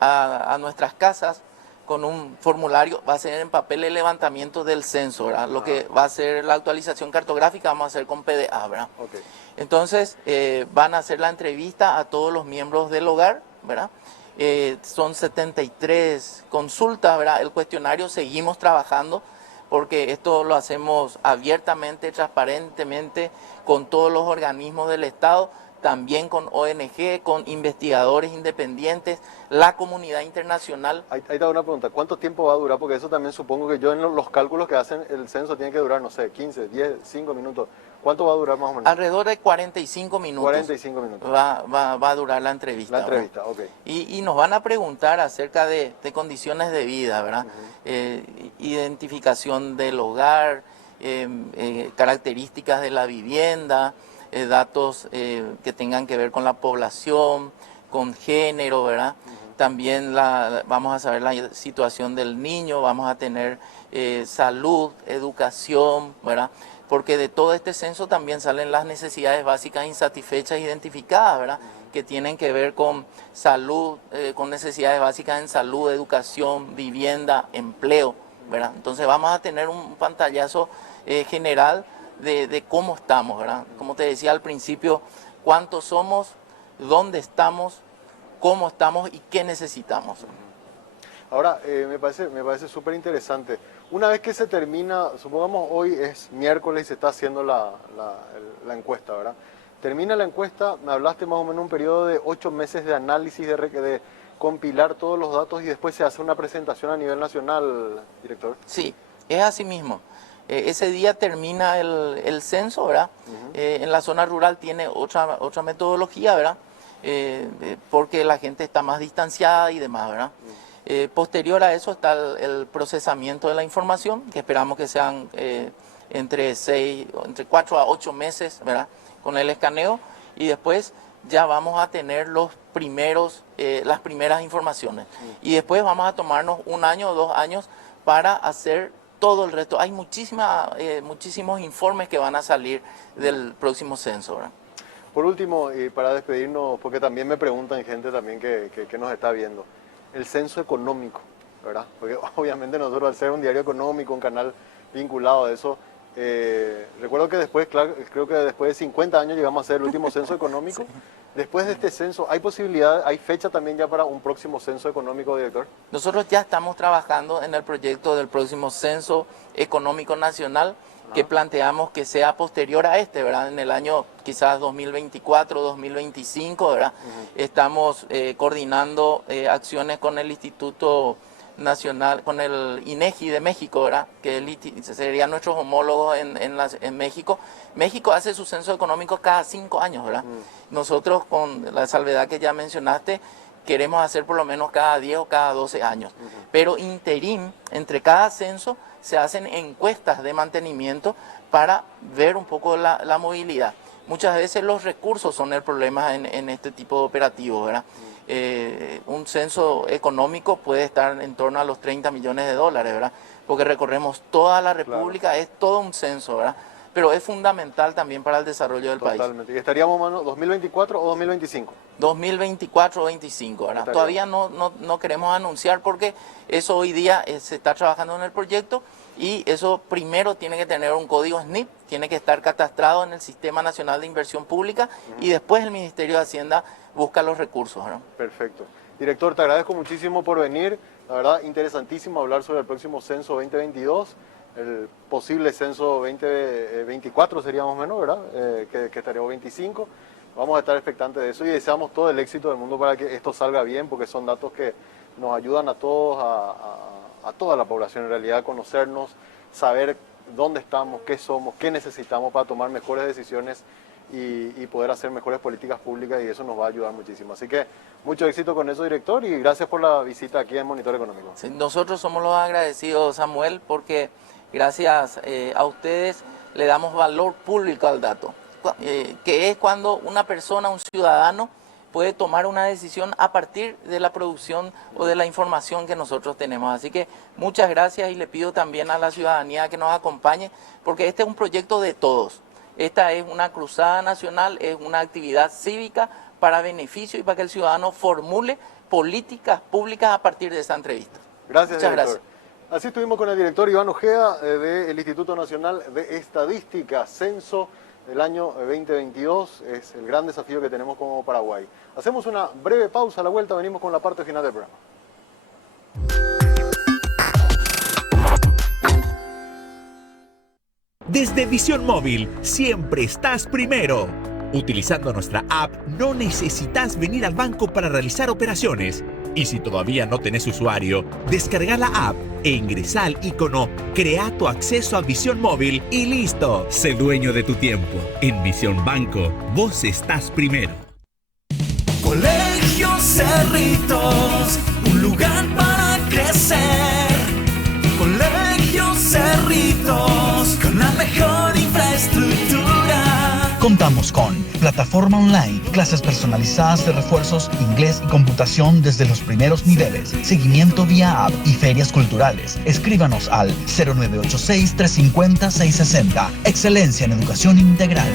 a nuestras casas con un formulario, va a ser en papel el levantamiento del censo, ¿verdad? Lo que va a ser la actualización cartográfica vamos a hacer con PDA, ¿verdad? Okay. Entonces, van a hacer la entrevista a todos los miembros del hogar, ¿verdad? Son 73 consultas, ¿verdad? El cuestionario seguimos trabajando porque esto lo hacemos abiertamente, transparentemente, con todos los organismos del Estado, también con ONG, con investigadores independientes, la comunidad internacional. Ahí te hago una pregunta, ¿cuánto tiempo va a durar? Porque eso también supongo que yo en los cálculos que hacen el censo tiene que durar, no sé, 15, 10, 5 minutos. ¿Cuánto va a durar más o menos? Alrededor de 45 minutos. 45 minutos. Va a durar la entrevista. La entrevista, ¿verdad? Ok. Y nos van a preguntar acerca de condiciones de vida, ¿verdad? Identificación del hogar, características de la vivienda, datos que tengan que ver con la población, con género, ¿verdad? También vamos a saber la situación del niño, vamos a tener salud, educación, ¿verdad? Porque de todo este censo también salen las necesidades básicas insatisfechas identificadas, ¿verdad? Que tienen que ver con salud, con necesidades básicas en salud, educación, vivienda, empleo, ¿verdad? Entonces vamos a tener un pantallazo general de cómo estamos, ¿verdad? Como te decía al principio, cuántos somos, dónde estamos, cómo estamos y qué necesitamos. Ahora, me parece súper interesante. Una vez que se termina, supongamos hoy es miércoles y se está haciendo la encuesta, ¿verdad? Termina la encuesta, me hablaste más o menos un periodo de 8 meses de análisis, de compilar todos los datos y después se hace una presentación a nivel nacional, director. Sí, es así mismo. Ese día termina el censo, ¿verdad? En la zona rural tiene otra metodología, ¿verdad? Porque la gente está más distanciada y demás, ¿verdad? Posterior a eso está el procesamiento de la información, que esperamos que sean entre 4 a 8 meses, ¿verdad? Con el escaneo, y después ya vamos a tener las primeras informaciones. Y después vamos a tomarnos 1 año o 2 años para hacer todo el resto. Hay muchísimos informes que van a salir del próximo censo, ¿verdad? Por último, y para despedirnos, porque también me preguntan gente también que nos está viendo, el censo económico, ¿verdad? Porque obviamente nosotros al ser un diario económico, un canal vinculado a eso, Recuerdo que después, claro, creo que después de 50 años llegamos a hacer el último censo económico. Sí. Después de este censo, ¿hay posibilidad, hay fecha también ya para un próximo censo económico, director? Nosotros ya estamos trabajando en el proyecto del próximo censo económico nacional, que planteamos que sea posterior a este, ¿verdad? En el año quizás 2024, 2025, ¿verdad? Estamos coordinando acciones con el Instituto Nacional, con el INEGI de México, ¿verdad? Que serían nuestros homólogos en México. México hace su censo económico cada 5 años, ¿verdad? Nosotros, con la salvedad que ya mencionaste, queremos hacer por lo menos cada 10 o cada 12 años. Pero interín, entre cada censo, se hacen encuestas de mantenimiento para ver un poco la movilidad. Muchas veces los recursos son el problema en este tipo de operativos, ¿verdad? Un censo económico puede estar en torno a los 30 millones de dólares, ¿verdad? Porque recorremos toda la República, claro. Es todo un censo, ¿verdad? Pero es fundamental también para el desarrollo del país. Totalmente. ¿Y estaríamos, mano, 2024 o 2025? 2024 o 2025, ¿verdad? Todavía no queremos anunciar porque eso hoy día se está trabajando en el proyecto y eso primero tiene que tener un código SNIP, tiene que estar catastrado en el Sistema Nacional de Inversión Pública y después el Ministerio de Hacienda busca los recursos, ¿no? Perfecto. Director, te agradezco muchísimo por venir. La verdad, interesantísimo hablar sobre el próximo censo 2022. El posible censo 2024 sería más o menos, ¿verdad? Que estaríamos 25. Vamos a estar expectantes de eso y deseamos todo el éxito del mundo para que esto salga bien, porque son datos que nos ayudan a todos, a toda la población en realidad, a conocernos, saber dónde estamos, qué somos, qué necesitamos para tomar mejores decisiones y poder hacer mejores políticas públicas, y eso nos va a ayudar muchísimo. Así que mucho éxito con eso, director, y gracias por la visita aquí en Monitor Económico. Sí, nosotros somos los agradecidos, Samuel, porque gracias a ustedes le damos valor público al dato, que es cuando una persona, un ciudadano, puede tomar una decisión a partir de la producción o de la información que nosotros tenemos. Así que muchas gracias y le pido también a la ciudadanía que nos acompañe, porque este es un proyecto de todos. Esta es una cruzada nacional, es una actividad cívica para beneficio y para que el ciudadano formule políticas públicas a partir de esta entrevista. Gracias, muchas director. Gracias. Así estuvimos con el director Iván Ojeda del Instituto Nacional de Estadística, Censo del año 2022. Es el gran desafío que tenemos como Paraguay. Hacemos una breve pausa, a la vuelta venimos con la parte final del programa. Desde Visión Móvil, siempre estás primero. Utilizando nuestra app, no necesitas venir al banco para realizar operaciones. Y si todavía no tenés usuario, descarga la app e ingresa al icono Crea tu acceso a Visión Móvil y listo. Sé dueño de tu tiempo. En Visión Banco, vos estás primero. Colegio Cerritos, un lugar para crecer. Colegio Cerritos, con la mejor infraestructura. Contamos con plataforma online, clases personalizadas de refuerzos, inglés y computación desde los primeros niveles, seguimiento vía app y ferias culturales. Escríbanos al 0986-350-660. Excelencia en educación integral.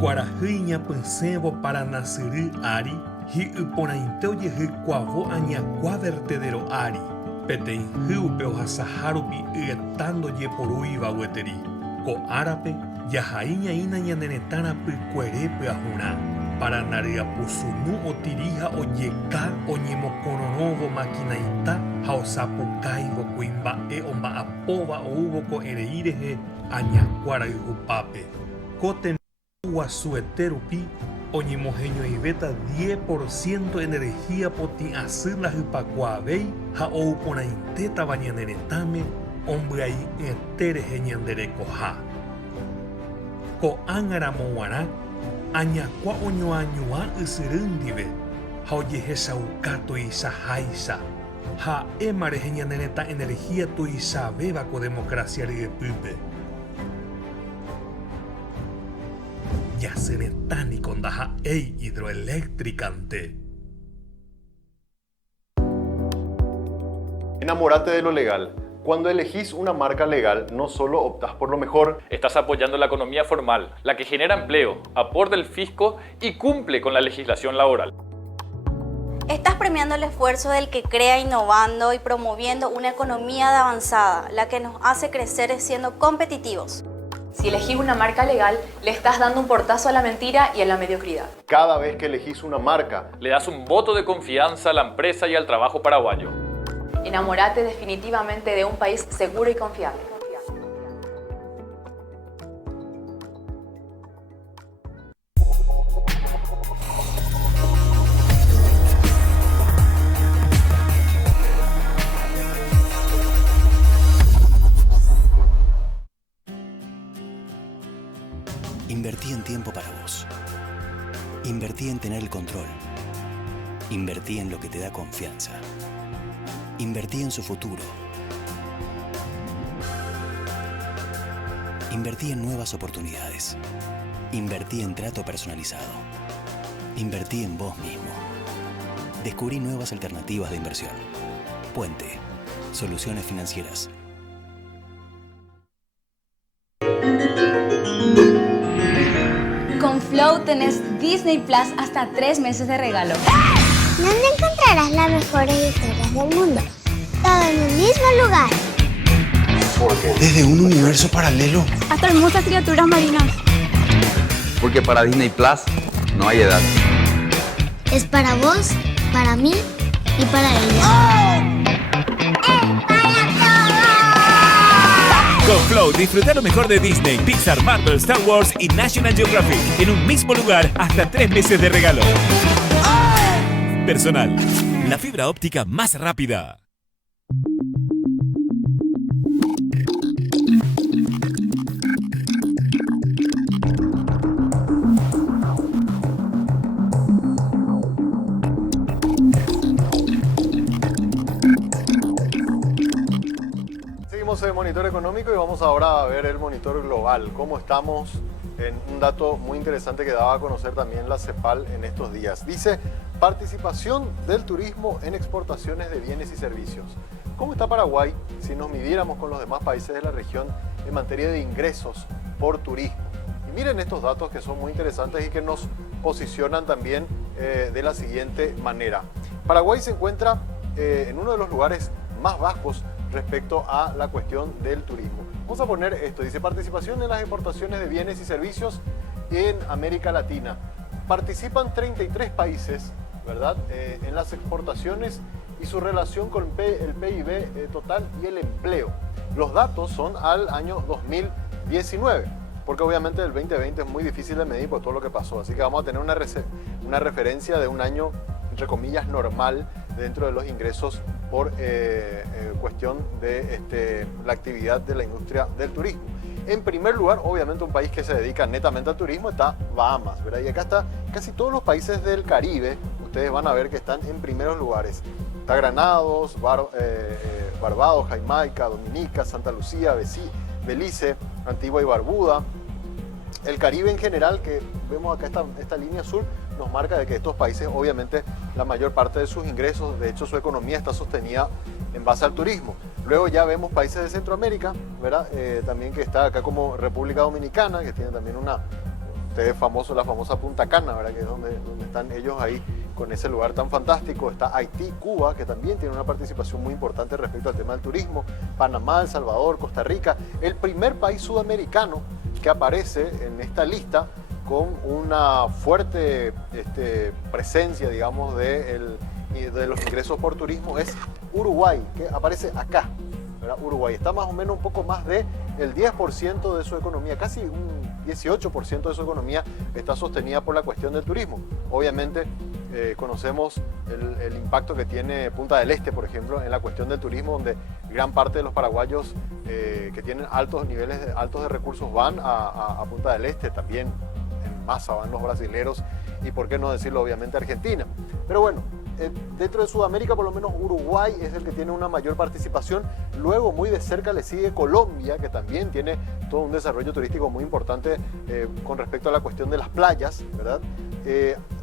Guarahiña pensevo para nacer ari, hi uponainteo yehi cuavo añacua vertedero ari, petein hiupeo hasaharupi etando ye porui bagueteri, ko árape, yahaíña ina ñanenetara pykuerepe ahura, Paranarea Pusunu Otirija Oyeka Oñemokoronovo Maquinaita Haosapucaigo Cuimba Omba Apova Oubo Ereireje Añacuara Upape Coten Guasueterupi Oñimojeño Ibeta 10% energía poti asila Hipacuabei Hao Ponainteta Bañaneretame Ombai Etereje Ñanderecoja Ko Angaramoara Añacua Oñoañua Isirundive Haoyeje Saucato Isahaisa Ha Emareje Ñanereta energía tu Isabeba co democracia Rigepupe Yacenetani Condaja Ei hidroeléctricante. Enamórate de lo legal. Cuando elegís una marca legal, no solo optás por lo mejor, estás apoyando la economía formal, la que genera empleo, aporta el fisco y cumple con la legislación laboral. Estás premiando el esfuerzo del que crea innovando y promoviendo una economía de avanzada, la que nos hace crecer siendo competitivos. Si elegís una marca legal, le estás dando un portazo a la mentira y a la mediocridad. Cada vez que elegís una marca, le das un voto de confianza a la empresa y al trabajo paraguayo. Enamórate definitivamente de un país seguro y confiable. Invertí en tiempo para vos. Invertí en tener el control. Invertí en lo que te da confianza. Invertí en su futuro. Invertí en nuevas oportunidades. Invertí en trato personalizado. Invertí en vos mismo. Descubrí nuevas alternativas de inversión. Puente. Soluciones financieras. Con Flow tenés Disney Plus hasta 3 meses de regalo. ¿Dónde encontrarás las mejores historias del mundo? Todo en un mismo lugar. Desde un universo paralelo hasta hermosas criaturas marinas. Porque para Disney Plus no hay edad. Es para vos, para mí y para ella. Con Flow disfruta lo mejor de Disney, Pixar, Marvel, Star Wars y National Geographic en un mismo lugar hasta 3 meses de regalo. Personal, la fibra óptica más rápida. Seguimos el monitor económico y vamos ahora a ver el monitor global. ¿Cómo estamos? En un dato muy interesante que daba a conocer también la CEPAL en estos días. Dice, participación del turismo en exportaciones de bienes y servicios. ¿Cómo está Paraguay si nos midiéramos con los demás países de la región en materia de ingresos por turismo? Y miren estos datos que son muy interesantes y que nos posicionan también de la siguiente manera. Paraguay se encuentra en uno de los lugares más bajos respecto a la cuestión del turismo. Vamos a poner esto, dice participación en las exportaciones de bienes y servicios en América Latina. Participan 33 países, ¿verdad? En las exportaciones y su relación con el PIB total y el empleo. Los datos son al año 2019, porque obviamente el 2020 es muy difícil de medir por todo lo que pasó, así que vamos a tener una referencia de un año, entre comillas, normal dentro de los ingresos por cuestión de la actividad de la industria del turismo. En primer lugar, obviamente, un país que se dedica netamente al turismo está Bahamas, ¿verdad? Y acá está casi todos los países del Caribe, ustedes van a ver que están en primeros lugares. Está Granados, Barbados, Jamaica, Dominica, Santa Lucía, Belice, Antigua y Barbuda. El Caribe en general, que vemos acá esta línea azul, nos marca de que estos países, obviamente, la mayor parte de sus ingresos, de hecho su economía está sostenida en base al turismo. Luego ya vemos países de Centroamérica, ¿verdad? También que está acá como República Dominicana, que tiene también la famosa Punta Cana, ¿verdad? Que es donde están ellos ahí con ese lugar tan fantástico. Está Haití, Cuba, que también tiene una participación muy importante respecto al tema del turismo. Panamá, El Salvador, Costa Rica. El primer país sudamericano que aparece en esta lista con una fuerte presencia, digamos, de los ingresos por turismo es Uruguay, que aparece acá, ¿verdad? Uruguay está más o menos un poco más del 10% de su economía, casi un 18% de su economía está sostenida por la cuestión del turismo. Obviamente conocemos el impacto que tiene Punta del Este, por ejemplo, en la cuestión del turismo, donde gran parte de los paraguayos que tienen altos niveles altos de recursos van a Punta del Este, también en masa van los brasileros y por qué no decirlo, obviamente, Argentina. Pero bueno, dentro de Sudamérica, por lo menos Uruguay es el que tiene una mayor participación. Luego, muy de cerca, le sigue Colombia, que también tiene todo un desarrollo turístico muy importante con respecto a la cuestión de las playas, ¿verdad?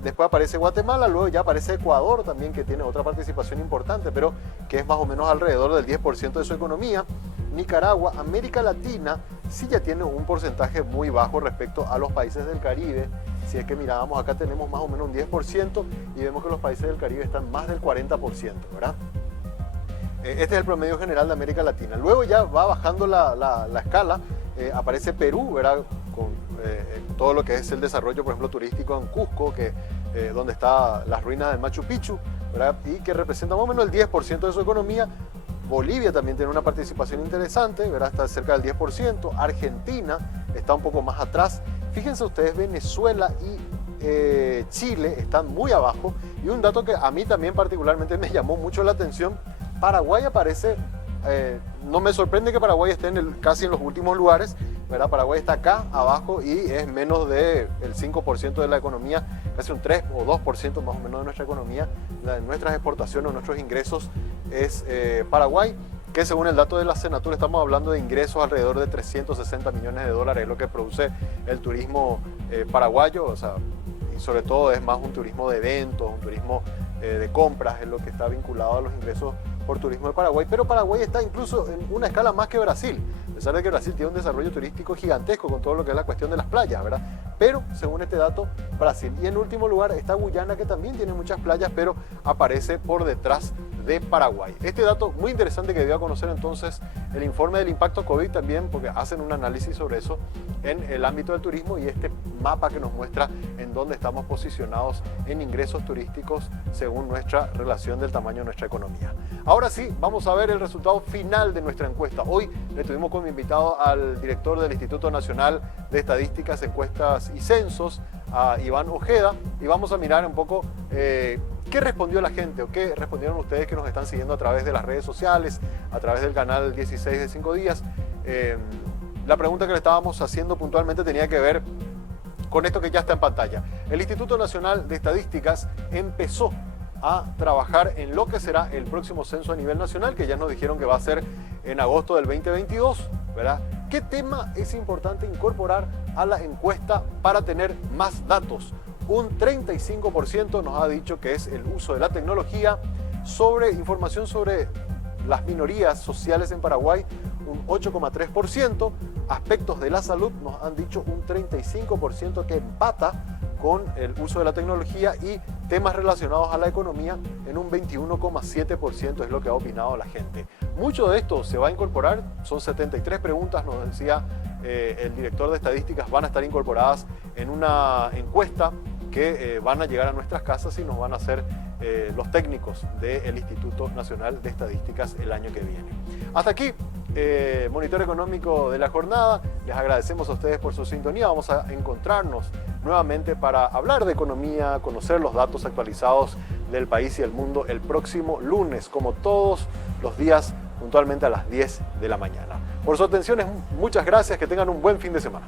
Después aparece Guatemala, luego ya aparece Ecuador también, que tiene otra participación importante, pero que es más o menos alrededor del 10% de su economía. Nicaragua, América Latina, sí ya tiene un porcentaje muy bajo respecto a los países del Caribe. Si es que mirábamos acá, tenemos más o menos un 10% y vemos que los países del Caribe están más del 40%, ¿verdad? Este es el promedio general de América Latina. Luego ya va bajando la escala, aparece Perú, ¿verdad? Con todo lo que es el desarrollo, por ejemplo, turístico en Cusco, donde están las ruinas del Machu Picchu, ¿verdad? Y que representa más o menos el 10% de su economía. Bolivia también tiene una participación interesante, ¿verdad? Está cerca del 10%. Argentina está un poco más atrás. Fíjense ustedes, Venezuela y Chile están muy abajo. Y un dato que a mí también particularmente me llamó mucho la atención, Paraguay aparece, no me sorprende que Paraguay esté casi en los últimos lugares, ¿verdad? Paraguay está acá abajo y es menos del 5% de la economía, casi un 3 o 2% más o menos de nuestra economía, de nuestras exportaciones o nuestros ingresos es Paraguay, que según el dato de la Senatur estamos hablando de ingresos alrededor de 360 millones de dólares, es lo que produce el turismo paraguayo, o sea, y sobre todo es más un turismo de eventos, un turismo de compras, es lo que está vinculado a los ingresos por turismo de Paraguay, pero Paraguay está incluso en una escala más que Brasil, a pesar de que Brasil tiene un desarrollo turístico gigantesco con todo lo que es la cuestión de las playas, ¿verdad? Pero según este dato, Brasil. Y en último lugar está Guyana, que también tiene muchas playas, pero aparece por detrás de Paraguay. Este dato muy interesante que dio a conocer entonces el informe del impacto COVID también, porque hacen un análisis sobre eso en el ámbito del turismo y este mapa que nos muestra en dónde estamos posicionados en ingresos turísticos según nuestra relación del tamaño de nuestra economía. Ahora sí, vamos a ver el resultado final de nuestra encuesta. Hoy le tuvimos como invitado al director del Instituto Nacional de Estadísticas, Encuestas y Censos, a Iván Ojeda, y vamos a mirar un poco qué respondió la gente o qué respondieron ustedes que nos están siguiendo a través de las redes sociales, a través del canal 16 de 5 días. La pregunta que le estábamos haciendo puntualmente tenía que ver con esto que ya está en pantalla. El Instituto Nacional de Estadísticas empezó a trabajar en lo que será el próximo censo a nivel nacional, que ya nos dijeron que va a ser en agosto del 2022, ¿verdad? ¿Qué tema es importante incorporar a la encuesta para tener más datos? Un 35% nos ha dicho que es el uso de la tecnología, información sobre las minorías sociales en Paraguay, un 8,3%, aspectos de la salud nos han dicho un 35% que empata con el uso de la tecnología y temas relacionados a la economía en un 21,7% es lo que ha opinado la gente. Mucho de esto se va a incorporar, son 73 preguntas, nos decía el director de estadísticas, van a estar incorporadas en una encuesta que van a llegar a nuestras casas y nos van a hacer los técnicos del Instituto Nacional de Estadísticas el año que viene. Hasta aquí, monitor económico de la jornada. Les agradecemos a ustedes por su sintonía. Vamos a encontrarnos nuevamente para hablar de economía, conocer los datos actualizados del país y el mundo el próximo lunes, como todos los días, puntualmente a las 10 de la mañana. Por su atención, muchas gracias, que tengan un buen fin de semana.